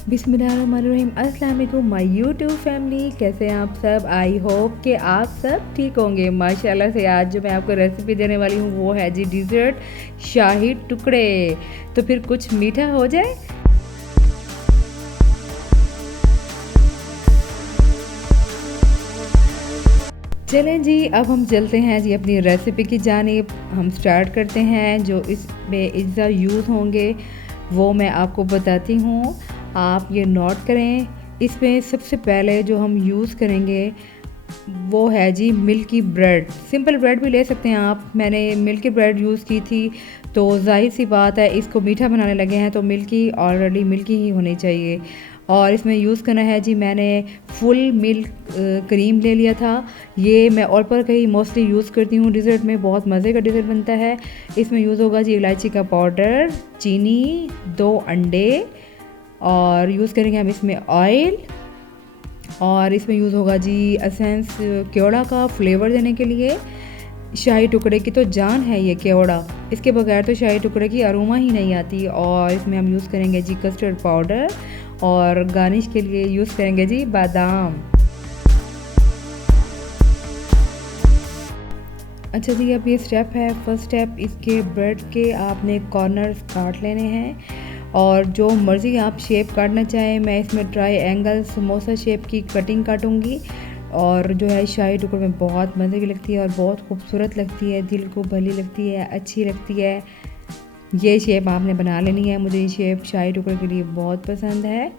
बिस्मिल्लाहिर्रहमानिर्रहीम। अस्सलाम वालेकुम माय यूट्यूब फैमिली, कैसे हैं आप सब। आई होप कि आप सब ठीक होंगे माशाल्लाह से। आज जो मैं आपको रेसिपी देने वाली हूँ वो है जी डिज़र्ट शाही टुकड़े। तो फिर कुछ मीठा हो जाए। चलें जी, अब हम चलते हैं जी अपनी रेसिपी की जानिब। हम स्टार्ट करते हैं। जो इसमें इज़्ज़ा यूज़ होंगे वो मैं आपको बताती हूँ, आप ये नोट करें। इसमें सबसे पहले जो हम यूज़ करेंगे वो है जी मिल्की ब्रेड। सिंपल ब्रेड भी ले सकते हैं आप। मैंने मिल्की ब्रेड यूज़ की थी, तो जाहिर सी बात है इसको मीठा बनाने लगे हैं तो मिल्की ऑलरेडी मिल्की ही होनी चाहिए। और इसमें यूज़ करना है जी, मैंने फुल मिल्क क्रीम ले लिया था। ये मैं और पर कहीं मोस्टली यूज़ करती हूँ डिज़र्ट में, बहुत मज़े का डिज़र्ट बनता है। इसमें यूज़ होगा जी इलायची का पाउडर, चीनी, 2 अंडे, और यूज़ करेंगे हम इसमें ऑयल, और इसमें यूज़ होगा जी एसेंस केवड़ा का फ्लेवर देने के लिए। शाही टुकड़े की तो जान है ये केवड़ा, इसके बगैर तो शाही टुकड़े की अरोमा ही नहीं आती। और इसमें हम यूज़ करेंगे जी कस्टर्ड पाउडर, और गार्निश के लिए यूज़ करेंगे जी बादाम। अच्छा जी, अब ये स्टेप है फर्स्ट स्टेप। इसके ब्रेड के आपने कॉर्नर्स काट लेने हैं, और जो मर्ज़ी आप शेप काटना चाहें। मैं इसमें ट्राई एंगल समोसा शेप की कटिंग काटूंगी, और जो है शाही टुकड़े में बहुत मज़े की लगती है और बहुत खूबसूरत लगती है, दिल को भली लगती है, अच्छी लगती है। ये शेप आपने बना लेनी है। मुझे ये शेप शाही टुकड़े के लिए बहुत पसंद है।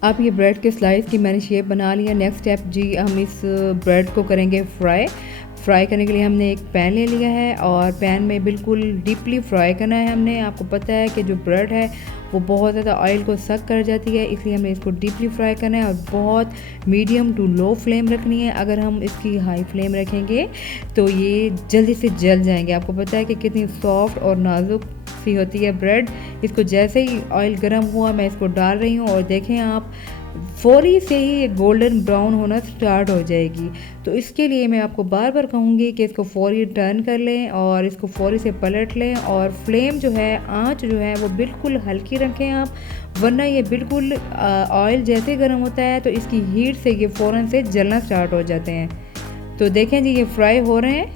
अब ये ब्रेड के स्लाइस की मैंने शेप बना लिया। नेक्स्ट स्टेप जी, हम इस ब्रेड को करेंगे फ्राई करने के लिए हमने एक पैन ले लिया है, और पैन में बिल्कुल डीपली फ्राई करना है हमने। आपको पता है कि जो ब्रेड है वो बहुत ज़्यादा ऑयल को सक कर जाती है, इसलिए हमें इसको डीपली फ्राई करना है, और बहुत मीडियम टू लो फ्लेम रखनी है। अगर हम इसकी हाई फ्लेम रखेंगे तो ये जल्दी से जल जाएंगे। आपको पता है कि कितनी सॉफ्ट और नाजुक सी होती है ब्रेड। इसको जैसे ही ऑयल गर्म हुआ मैं इसको डाल रही हूँ, और देखें आप फौरी से ही गोल्डन ब्राउन होना स्टार्ट हो जाएगी। तो इसके लिए मैं आपको बार बार कहूँगी कि इसको फौरी टर्न कर लें और इसको फौरी से पलट लें, और फ्लेम जो है, आंच जो है वो बिल्कुल हल्की रखें आप, वरना ये बिल्कुल ऑयल जैसे गर्म होता है तो इसकी हीट से ये फ़ौरन से जलना स्टार्ट हो जाते हैं। तो देखें जी, ये फ्राई हो रहे हैं।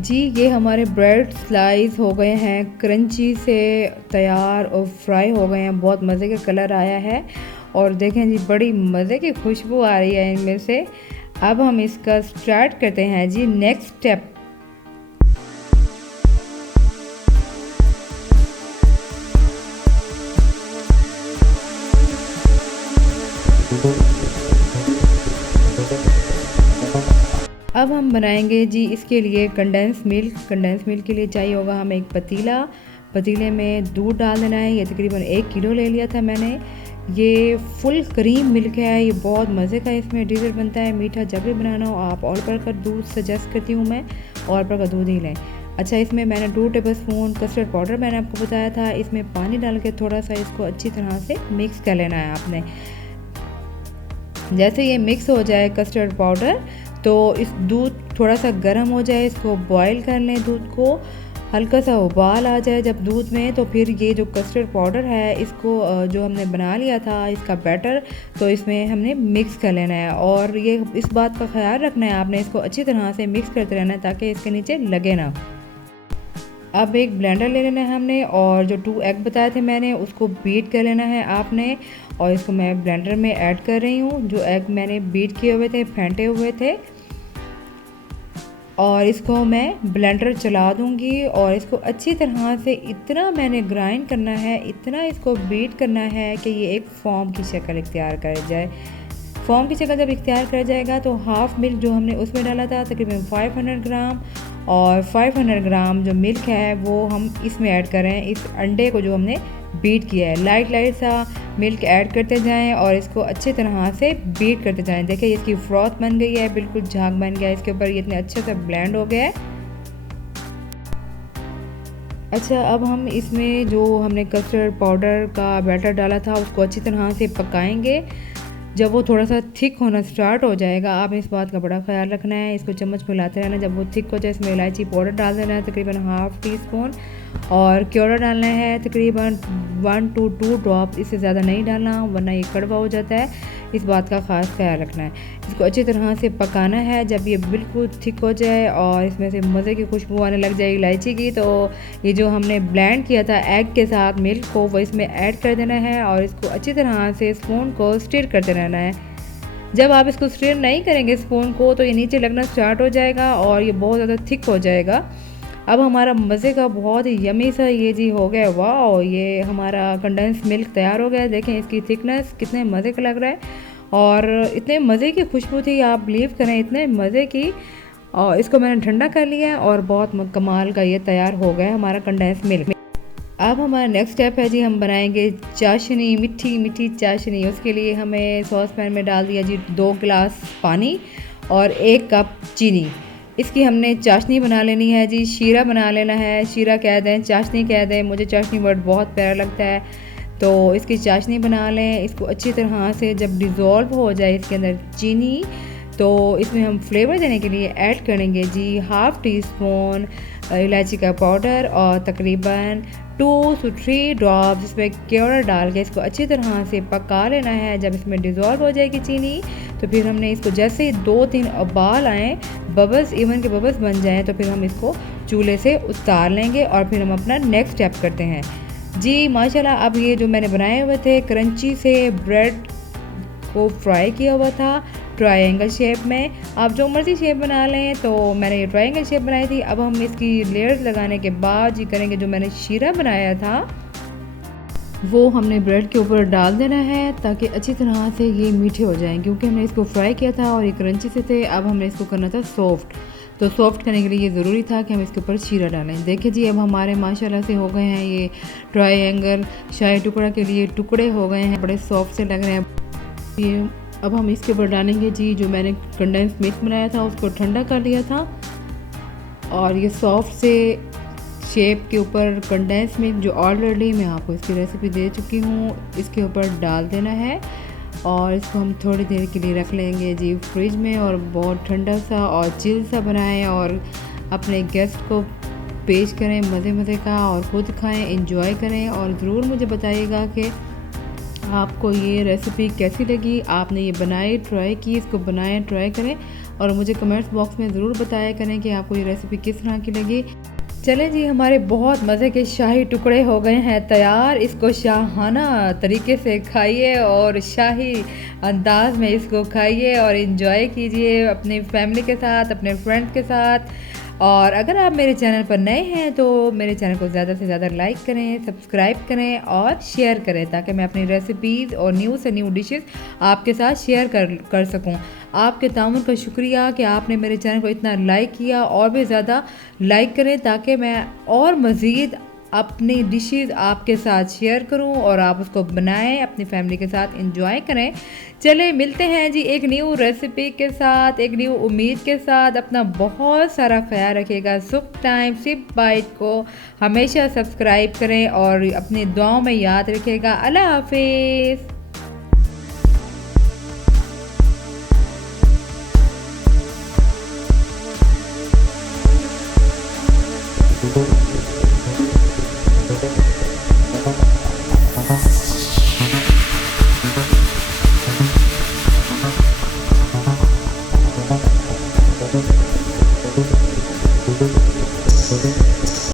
जी, ये हमारे ब्रेड स्लाइस हो गए हैं, क्रंची से तैयार और फ्राई हो गए हैं। बहुत मज़े का कलर आया है, और देखें जी बड़ी मज़े की खुशबू आ रही है इनमें से। अब हम इसका स्टार्ट करते हैं जी नेक्स्ट स्टेप। अब हम बनाएंगे जी इसके लिए कंडेंस मिल्क। कंडेंस मिल्क के लिए चाहिए होगा हमें एक पतीला। पतीले में दूध डाल देना है। ये तकरीबन 1 किलो ले लिया था मैंने। ये फुल क्रीम मिल्क है, ये बहुत मज़े का इसमें डिज़र्ट बनता है। मीठा जब भी बनाना हो आप और पर का दूध सजेस्ट करती हूँ मैं, और पर का दूध ही लें। अच्छा, इसमें मैंने 2 टेबलस्पून कस्टर्ड पाउडर मैंने आपको बताया था। इसमें पानी डाल के थोड़ा सा इसको अच्छी तरह से मिक्स कर लेना है आपने। जैसे ये मिक्स हो जाए कस्टर्ड पाउडर, तो इस दूध थोड़ा सा गर्म हो जाए, इसको बॉईल कर लें। दूध को हल्का सा उबाल आ जाए जब दूध में, तो फिर ये जो कस्टर्ड पाउडर है इसको जो हमने बना लिया था इसका बैटर, तो इसमें हमने मिक्स कर लेना है। और ये इस बात का ख्याल रखना है आपने, इसको अच्छी तरह से मिक्स करते रहना है ताकि इसके नीचे लगे ना। अब एक ब्लेंडर ले लेना है हमने, और जो 2 एग बताए थे मैंने उसको बीट कर लेना है आपने, और इसको मैं ब्लेंडर में ऐड कर रही हूँ। जो एग मैंने बीट किए हुए थे, फेंटे हुए थे, और इसको मैं ब्लेंडर चला दूंगी, और इसको अच्छी तरह से इतना मैंने ग्राइंड करना है, इतना इसको बीट करना है कि ये एक फॉर्म की शक्ल इख्तियार कर जाए। फॉर्म की शक्ल जब इख्तियार कर जाएगा तो हाफ़ मिल्क जो हमने उसमें डाला था तकरीबन 500 ग्राम, और 500 ग्राम जो मिल्क है वो हम इसमें ऐड कर रहे हैं, इस अंडे को जो हमने बीट किया है। लाइट सा मिल्क ऐड करते जाएं और इसको अच्छी तरह से बीट करते जाएं। देखिए इसकी फ्रॉथ बन गई है, बिल्कुल झाग बन गया है इसके ऊपर, ये इतने अच्छे से ब्लेंड हो गया है। अच्छा, अब हम इसमें जो हमने कस्टर्ड पाउडर का बैटर डाला था उसको अच्छी तरह से पकाएंगे। जब वो थोड़ा सा थिक होना स्टार्ट हो जाएगा, आपने इस बात का बड़ा ख्याल रखना है, इसको चम्मच मिलाते रहना। जब वो थिक हो जाए इसमें इलायची पाउडर डाल देना है तकरीबन ½ टीस्पून, और क्योड़ा डालना है तकरीबन 1 to 2 ड्रॉप, इससे ज़्यादा नहीं डालना वरना ये कड़वा हो जाता है, इस बात का ख़ास ख्याल रखना है। इसको अच्छी तरह से पकाना है। जब ये बिल्कुल थिक हो जाए और इसमें से मज़े की खुशबू आने लग जाए इलायची की, तो ये जो हमने ब्लेंड किया था एग के साथ मिल्क को वो इसमें ऐड कर देना है और इसको अच्छी तरह से स्पून को स्टिर करते रहना है। जब आप इसको स्टिर नहीं करेंगे स्पून को तो ये नीचे लगना स्टार्ट हो जाएगा और ये बहुत ज़्यादा थिक हो जाएगा। अब हमारा मज़े का बहुत ही यमी सा ये जी हो गया, वाह, ये हमारा कंडेंस मिल्क तैयार हो गया है। देखें इसकी थिकनेस कितने मज़े का लग रहा है और इतने मज़े की खुशबू थी, आप बिलीव करें इतने मज़े की। और इसको मैंने ठंडा कर लिया है और बहुत कमाल का ये तैयार हो गया है हमारा कंडेंस मिल्क। अब हमारा नेक्स्ट स्टेप है जी, हम बनाएंगे चाशनी, मीठी मीठी चाशनी। उसके लिए हमें सॉस पैन में डाल दिया जी 2 गिलास पानी और 1 कप चीनी। इसकी हमने चाशनी बना लेनी है जी, शीरा बना लेना है। शीरा कह दें, चाशनी कह दें, मुझे चाशनी वर्ड बहुत प्यारा लगता है, तो इसकी चाशनी बना लें। इसको अच्छी तरह से जब डिज़ोल्व हो जाए इसके अंदर चीनी, तो इसमें हम फ्लेवर देने के लिए ऐड करेंगे जी ½ टीस्पून इलायची का पाउडर और तकरीबन 2 to 3 ड्रॉप्स इसमें केवड़ा डाल के इसको अच्छी तरह से पका लेना है। जब इसमें डिज़ोल्व हो जाएगी चीनी तो फिर हमने इसको जैसे ही 2-3 उबाल आएँ, बबल्स इवन के बबल्स बन जाएँ, तो फिर हम इसको चूल्हे से उतार लेंगे और फिर हम अपना नेक्स्ट स्टेप करते हैं जी। माशाल्लाह अब ये जो मैंने बनाए हुए थे क्रंची से ब्रेड को फ्राई किया हुआ था ट्रायंगल शेप में, आप जो मर्ज़ी शेप बना लें, तो मैंने ये ट्रायंगल शेप बनाई थी। अब हम इसकी लेयर्स लगाने के बाद ये करेंगे, जो मैंने शीरा बनाया था वो हमने ब्रेड के ऊपर डाल देना है ताकि अच्छी तरह से ये मीठे हो जाएं, क्योंकि हमने इसको फ्राई किया था और ये क्रंची से थे। अब हमने इसको करना था सॉफ्ट, तो सॉफ्ट करने के लिए ये ज़रूरी था कि हम इसके ऊपर शीरा डालें। देखिए जी अब हमारे माशाल्लाह से हो गए हैं ये ट्रायंगल शाही टुकड़ा के लिए टुकड़े हो गए हैं, बड़े सॉफ्ट से लग रहे हैं ये। अब हम इसके ऊपर डालेंगे जी जो मैंने कंडेंस मिल्क बनाया था उसको ठंडा कर लिया था, और ये सॉफ्ट से शेप के ऊपर कंडेंस मिल्क जो ऑलरेडी मैं आपको इसकी रेसिपी दे चुकी हूँ इसके ऊपर डाल देना है और इसको हम थोड़ी देर के लिए रख लेंगे जी फ्रिज में, और बहुत ठंडा सा और चिल सा बनाएं और अपने गेस्ट को पेश करें मज़े का, और ख़ुद खाएं, इंजॉय करें। और ज़रूर मुझे बताइएगा कि आपको ये रेसिपी कैसी लगी, आपने ये बनाई ट्राई की, इसको बनाएं ट्राई करें और मुझे कमेंट्स बॉक्स में ज़रूर बताया करें कि आपको ये रेसिपी किस तरह की लगी। चलें जी, हमारे बहुत मज़े के शाही टुकड़े हो गए हैं तैयार। इसको शाहाना तरीके से खाइए और शाही अंदाज में इसको खाइए और इन्जॉय कीजिए अपनी फैमिली के साथ, अपने फ्रेंड्स के साथ। और अगर आप मेरे चैनल पर नए हैं तो मेरे चैनल को ज़्यादा से ज़्यादा लाइक करें, सब्सक्राइब करें और शेयर करें, ताकि मैं अपनी रेसिपीज़ और न्यू से न्यू डिशेस आपके साथ शेयर कर सकूं। आपके ताउन का शुक्रिया कि आपने मेरे चैनल को इतना लाइक किया, और भी ज़्यादा लाइक करें ताकि मैं और मज़ीद अपनी डिशेस आपके साथ शेयर करूं और आप उसको बनाएं, अपनी फैमिली के साथ एंजॉय करें। चले मिलते हैं जी एक न्यू रेसिपी के साथ, एक न्यू उम्मीद के साथ। अपना बहुत सारा ख्याल रखिएगा। सुख टाइम सिप बाइट को हमेशा सब्सक्राइब करें और अपनी दुआओं में याद रखिएगा। अल्लाह हाफिज़।